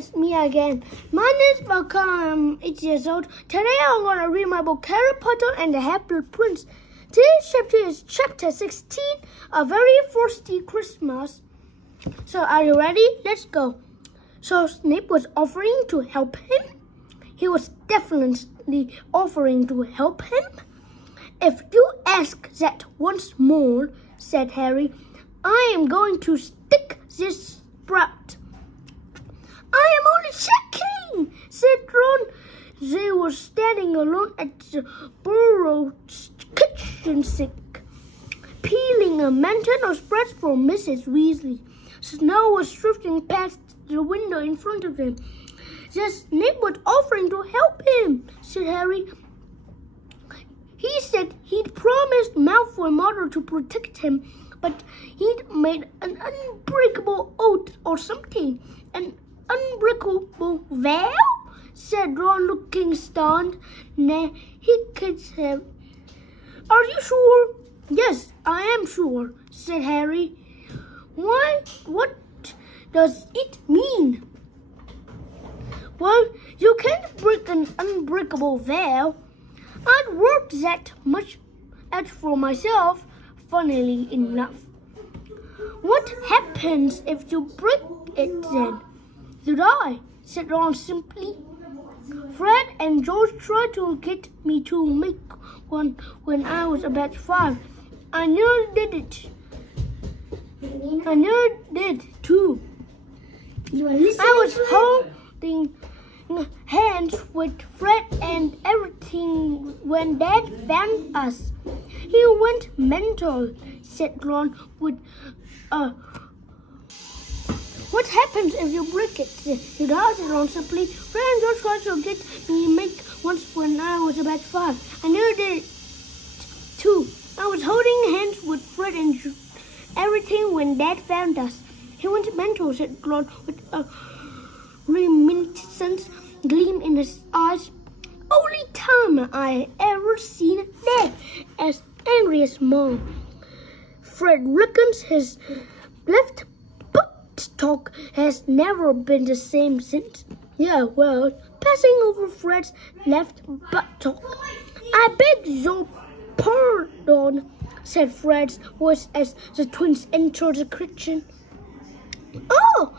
it's me again. My name is Malcolm. I'm 8 years old. Today I'm going to read my book, Harry Potter and the Half-Blood Prince. Today's chapter is chapter 16, A Very Frosty Christmas. So are you ready? Let's go. So Snape was offering to help him? He was definitely offering to help him. If you ask that once more, said Harry, I am going to stick this sprout. I am only checking, said Ron. They were standing alone at the Burrow's kitchen sink, peeling a mountain of sprouts for Mrs. Weasley. Snow was drifting past the window in front of them. Yes, Snape was offering to help him, said Harry. He said he'd promised Malfoy Mother to protect him, but he'd made an unbreakable oath or something. An unbreakable vow? Said Ron, looking stunned. Nah, he could have. Are you sure? Yes, I am sure, said Harry. Why? What does it mean? Well, you can't break an unbreakable vow. I'd worked that much out for myself, funnily enough. What happens if you break it then? Did I? Said Ron simply. Fred and George tried to get me to make one when I was about 5. I nearly did it. I nearly did too. I was holding hands with Fred and everything when Dad found us. He went mental, said Ron with a... What happens if you break it? You said Ron simply. Fred and George tried to get me make once when I was about 5. I nearly did it too. I was holding hands with Fred and everything when Dad found us. He went mental, said Ron with a reminiscent gleam in his eyes. Only time I ever seen Dad as angry as Mom. Fred reckons his left buttock has never been the same since. Yeah, well, passing over Fred's left buttock. I beg your pardon, said Fred's voice as the twins entered the kitchen. Oh,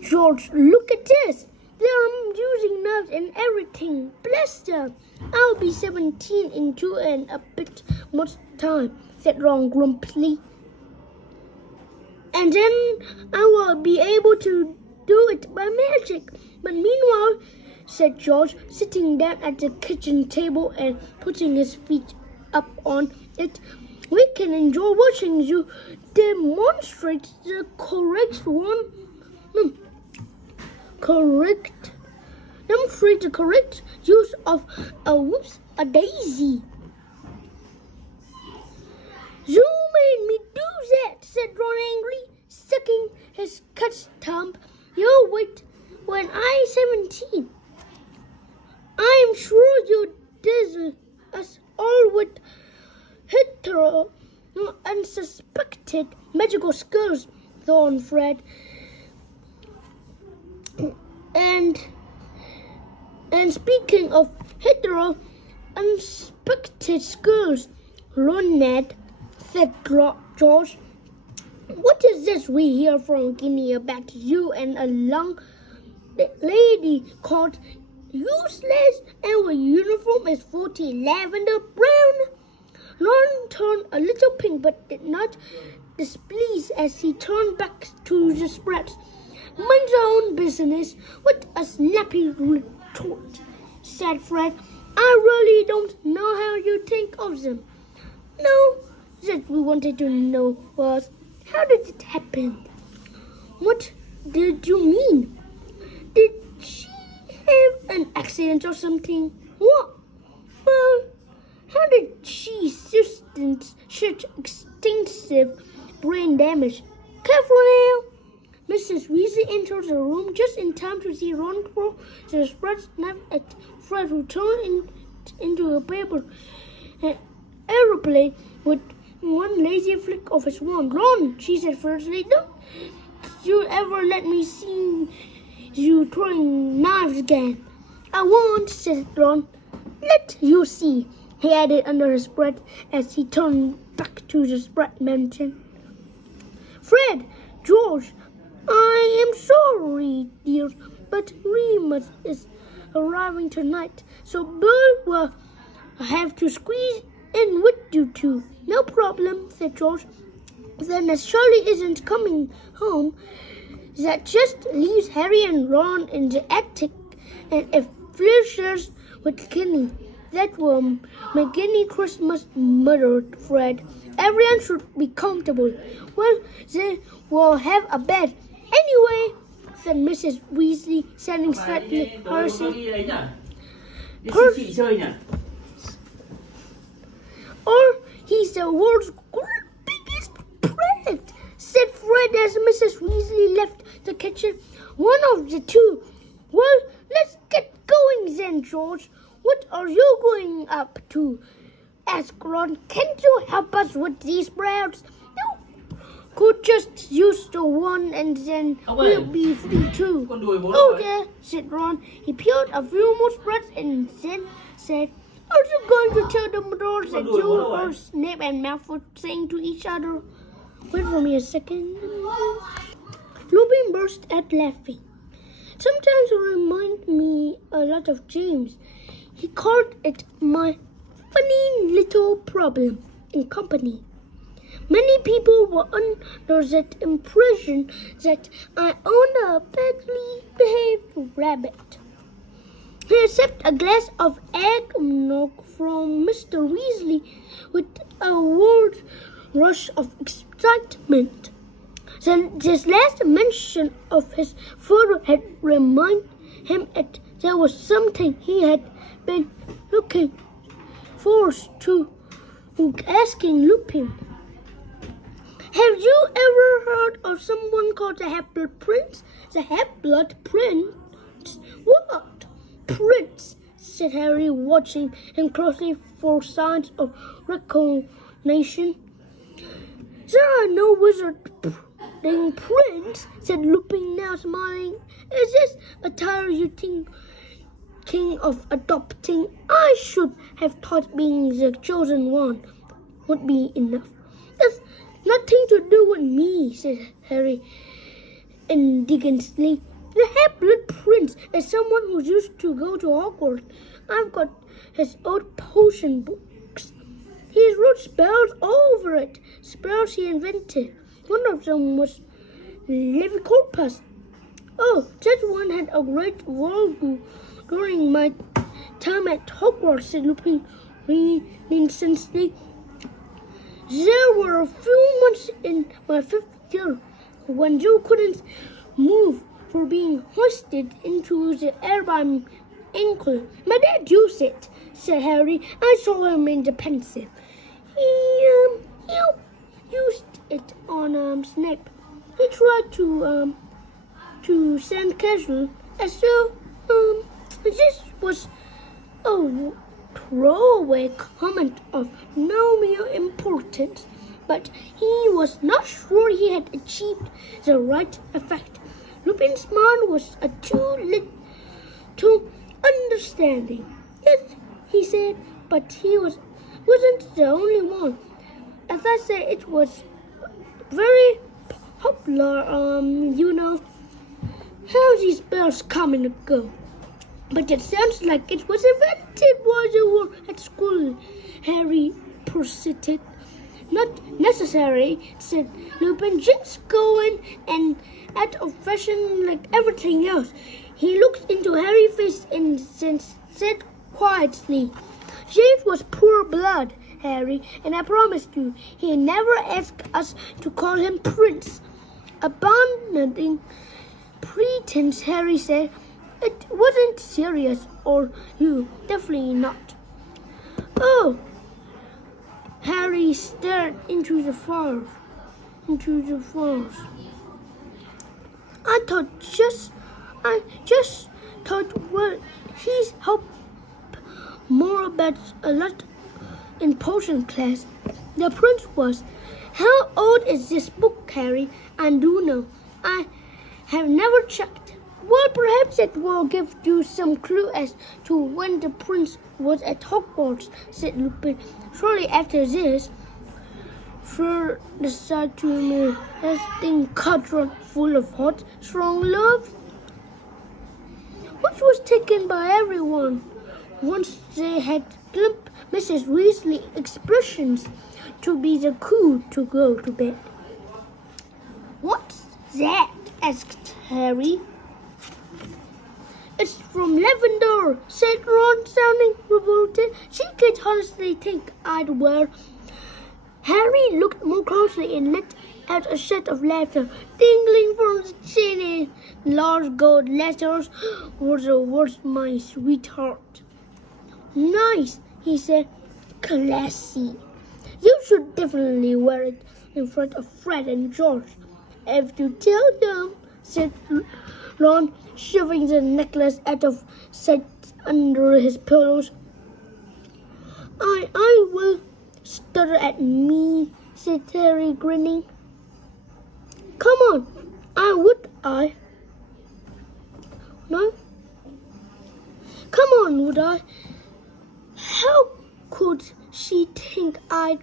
George, look at this. They're using knives and everything. Bless them. I'll be 17 in 2 and a bit much time, said Ron grumpily. And then I will be able to do it by magic. But meanwhile, said George, sitting down at the kitchen table and putting his feet up on it, we can enjoy watching you demonstrate the demonstrate the correct use of a whoops-a-daisy. You made me do that, said Ron angrily, sucking his cat's thumb. You wait when I'm 17. I'm sure you did us all with hetero unsuspected magical skills, thought Fred. And speaking of hetero unsuspected skills, Ronald, said George. What is this we hear from Guinea about you and a long lady called useless and her uniform is 40 lavender brown? Ron turned a little pink but did not displease as he turned back to the sprouts. Mind your own business. What a snappy retort, said Fred. I really don't know how you think of them. No, that we wanted to know was, how did it happen? What did you mean? Did she have an accident or something? What? Well, how did she sustain such extensive brain damage? Careful now. Mrs. Weasley entered the room just in time to see Ron throw the spread knife at Fred, who turned into a paper aeroplane with one lazy flick of his wand. Ron, she said fiercely, don't you ever let me see you throwing knives again? I won't, said Ron. Let you see, he added under his breath as he turned back to the Sprout Mountain. Fred, George, I am sorry, dear, but Remus is arriving tonight, so Bill will have to squeeze in with you two. No problem, said George. Then as Charlie isn't coming home, that just leaves Harry and Ron in the attic, and if Fleur shares with Ginny, that will make Ginny Christmas, muttered Fred. Everyone should be comfortable. Well, they will have a bed. Anyway, said Mrs. Weasley, standing slightly harassing. Or he's the world's biggest prank, said Fred as Mrs. Weasley left the kitchen. One of the two. Well, let's get going then, George. What are you going up to? Asked Ron. Can't you help us with these sprouts? No. Could just use the one and then we'll be free too. Okay, said Ron. He peeled a few more sprouts and then said, are you going to tell the dolls that you are Snape and Malfoy saying to each other? Wait for me a second. Lupin burst out laughing. Sometimes you remind me a lot of James. He called it my funny little problem in company. Many people were under that impression that I owned a badly behaved rabbit. He sipped a glass of eggnog from Mr. Weasley with a wild rush of excitement. Then this last mention of his father had reminded him that there was something he had been looking forward to asking Lupin. Have you ever heard of someone called the Half-Blood Prince? The Half-Blood Prince? What? Prince, said Harry, watching him closely for signs of recognition. There are no wizards named Prince, said Lupin, now smiling. Is this a title you think king of adopting? I should have thought being the chosen one would be enough. That's nothing to do with me, said Harry indignantly. The Half-Blood Prince is someone who used to go to Hogwarts. I've got his old potion books. He wrote spells all over it, spells he invented. One of them was Levicorpus. Oh, that one had a great whirlpool during my time at Hogwarts, said Lupin reminiscently. There were a few months in my 5th year when you couldn't move for being hoisted into the air by my ankle. My dad used it, said Harry. I saw him in the pensive. He used it on Snape. He tried to send casual as though this was a throwaway comment of no mere importance, but he was not sure he had achieved the right effect. Lupin's mind was too understanding. Yes, he said, but he wasn't the only one. As I say, it was very popular, you know, how these spells come and go. But it sounds like it was invented while you were at school, Harry persisted. Not necessary, said Lupin. Just going and out of fashion like everything else. He looked into Harry's face and said quietly, James was poor blood, Harry, and I promised you he never asked us to call him Prince. Abandoning pretense, Harry said, it wasn't serious, or you, definitely not. Oh, Harry stared into the forest. I just thought, well, he's helped more about a lot in potion class. The prince was. How old is this book, Harry? I do know. I have never checked. Well, perhaps it will give you some clue as to when the prince was at Hogwarts, said Lupin. Shortly after this, Fleur decided to make a nesting cauldron full of hot, strong love, which was taken by everyone. Once they had glimpsed Mrs. Weasley's expressions to be the cue to go to bed. "What's that?" asked Harry. "It's from Lavender," said Ron, sounding revolted. "She could honestly think I'd wear." Harry looked more closely and let out a shout of laughter. Tingling from the chin in large gold letters were the words, "My sweetheart." "Nice," he said. "Classy. You should definitely wear it in front of Fred and George." "If you tell them," said Ron, shoving the necklace out of sight under his pillows. I will stutter at me," said Harry, grinning. "Come on, would I? No? Come on, would I? How could she think I'd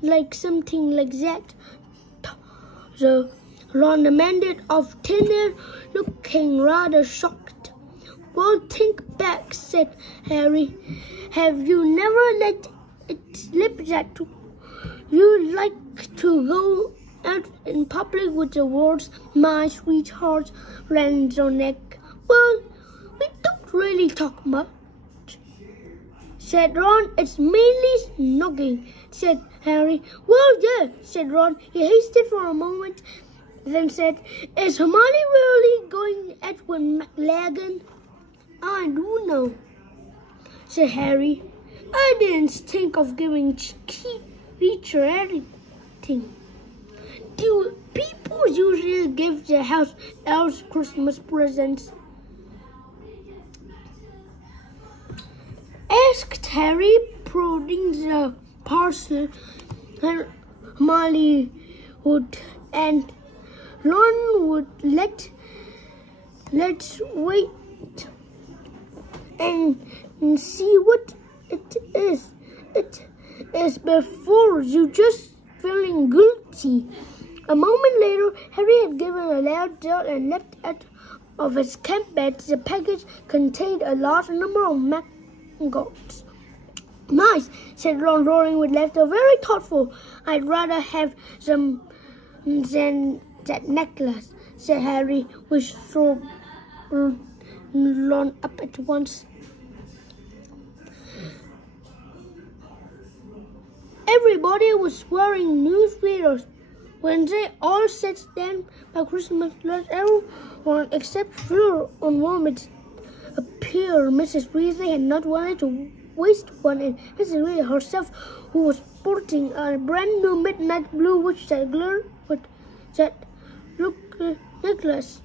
like something like that?" The Ron demanded of Tin Air, looking rather shocked. "Well, think back," said Harry. "Have you never let it slip that you like to go out in public with the words, 'My sweetheart,' around your neck?" "Well, we don't really talk much," said Ron. "It's mainly snogging," said Harry. "Well, yeah," said Ron. He hesitated for a moment, then said, "Is Hermione really going out with McLaggen?" "I do know," said Harry. "I didn't think of giving Creature anything. Do people usually give the house elves Christmas presents?" asked Harry, prodding the parcel. Hermione would, and Ron would. Let's wait and see what it is. It is before you just feeling guilty. A moment later, Harry had given a loud yell and leapt out of his camp bed. The package contained a large number of mangoes. "Nice," said Ron, roaring with laughter. "Very thoughtful. I'd rather have them than that necklace," said Harry, which threw Ron up at once. Everybody was wearing new sweaters. When they all sat down by Christmas lunch, everyone except Fleur unwarm it appeared. Mrs. Weasley had not wanted to waste one, and Mrs. Weasley herself, who was sporting a brand new midnight blue witch that glittered with that necklace,